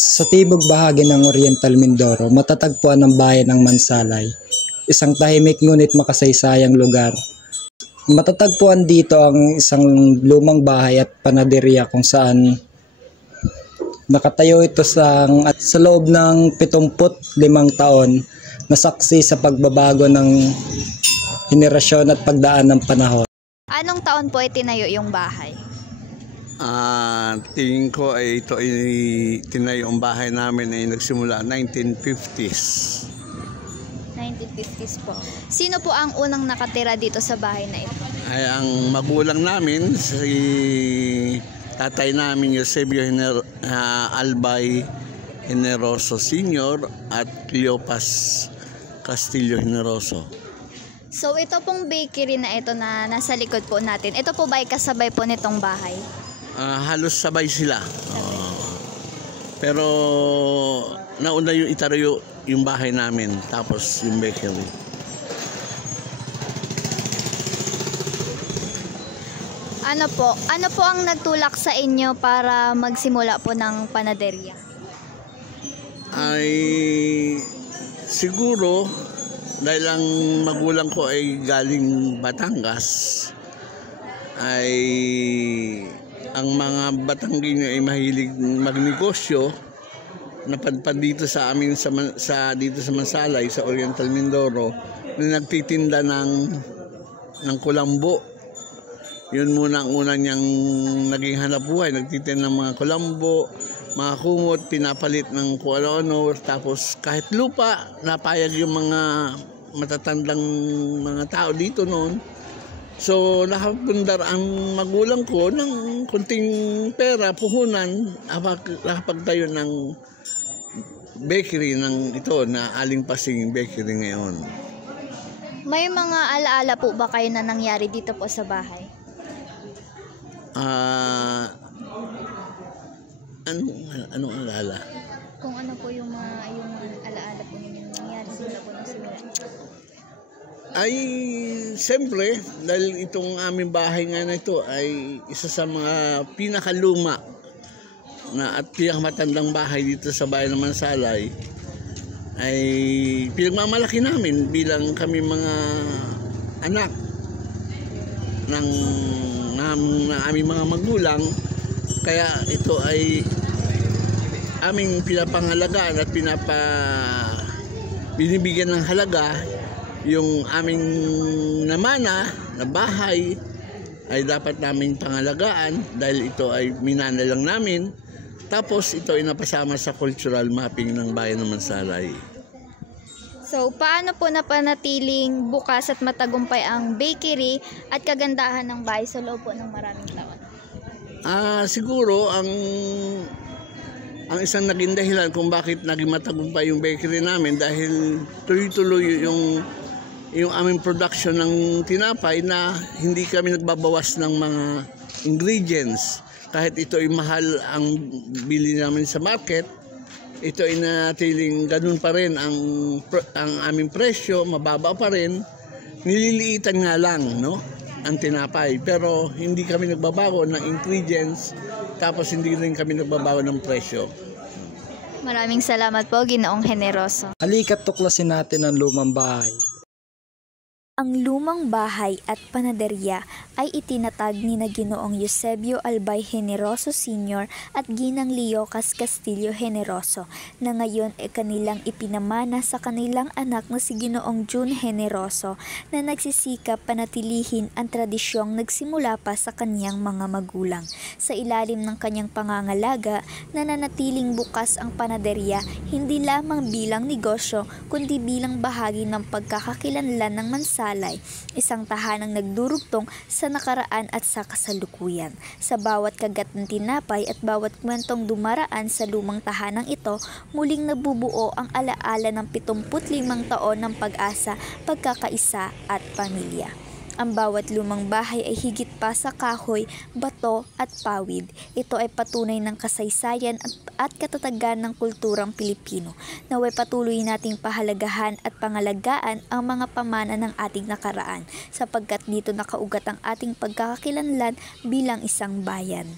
Sa tibok bahagi ng Oriental Mindoro, matatagpuan ang bayan ng Mansalay, isang tahimik ngunit makasaysayang lugar. Matatagpuan dito ang isang lumang bahay at panaderia kung saan nakatayo ito sa loob ng 75 taon na saksi sa pagbabago ng henerasyon at pagdaan ng panahon. Anong taon po itinayo yung bahay? Tingin ko ay ito ay tinayo ang bahay namin ay nagsimula 1950s. 1950s po. Sino po ang unang nakatira dito sa bahay na ito? Ay ang magulang namin, si tatay namin Eusebio Albay Generoso Sr. at Cleopas Castillo Generoso. So ito pong bakery na ito na nasa likod po natin, ito po ba ay kasabay po nitong bahay? Halos sabay sila. Pero nauna yung itayo yung bahay namin, tapos yung bakery. Ano po ang nagtulak sa inyo para magsimula po ng panaderya? Ay siguro dahil ang magulang ko ay galing Batangas, ay ang mga Batangueño ay mahilig magnegosyo. Napadpad dito sa amin dito sa Mansalay, sa Oriental Mindoro, na nagtitinda ng kulambo. Yun muna ang una niyang naging hanap buhay, nagtitinda ng mga kulambo, mga kumot, pinapalit ng kung ano-ano. Tapos kahit lupa, napayag yung mga matatandang mga tao dito noon. So nakapundar ang magulang ko ng kunting pera, puhunan, nakapagtayo ng bakery ng ito na Aling Pasing Bakery ngayon. May mga alaala po ba kayo na nangyari dito po sa bahay? Anong alaala? Kung ano po yung alaala po ninyo nangyari simula po ng simula? Ay, siyempre, dahil itong aming bahay nga na ito ay isa sa mga pinakaluma at pinakamatandang bahay dito sa bayan ng Mansalay, ay pinagmamalaki namin bilang kami mga anak ng aming mga magulang. Kaya ito ay aming pinapangalagaan at binibigyan ng halaga. Yung aming namana na bahay ay dapat naming pangalagaan dahil ito ay minana lang namin. Tapos ito ay napasama sa cultural mapping ng bayan ng Mansalay. So paano po napanatiling bukas at matagumpay ang bakery at kagandahan ng bahay sa loob po ng maraming taon? Siguro ang isang naging dahilan kung bakit naging matagumpay yung bakery namin dahil tuloy-tuloy yung aming production ng tinapay na hindi kami nagbabawas ng mga ingredients. Kahit ito ay mahal ang bili namin sa market, ito ay natiling ganun pa rin ang aming presyo, mababa pa rin. Nililiitan nga lang, no, ang tinapay, pero hindi kami nagbabago ng ingredients, tapos hindi rin kami nagbabago ng presyo. Maraming salamat po, Ginoong Generoso. Halika't tuklasin natin ang lumang bahay. Ang lumang bahay at panaderya ay itinatag ni Ginoong Eusebio Albay Generoso Sr. at Ginang Leocas Castillo Generoso na ngayon ay kanilang ipinamana sa kanilang anak na si Ginoong June Generoso na nagsisikap panatilihin ang tradisyong nagsimula pa sa kanyang mga magulang. Sa ilalim ng kanyang pangangalaga, nananatiling bukas ang panaderya hindi lamang bilang negosyo kundi bilang bahagi ng pagkakakilanlan ng Mansalay, isang tahanang nagdurugtong sa nakaraan at sa kasalukuyan. Sa bawat kagat ng tinapay at bawat kwentong dumaraan sa lumang tahanang ito, muling nabubuo ang alaala ng 75 taon ng pag-asa, pagkakaisa at pamilya. Ang bawat lumang bahay ay higit pa sa kahoy, bato at pawid. Ito ay patunay ng kasaysayan at katatagan ng kulturang Pilipino. Naway patuloy nating pahalagahan at pangalagaan ang mga pamana ng ating nakaraan sapagkat dito nakaugat ang ating pagkakakilanlan bilang isang bayan.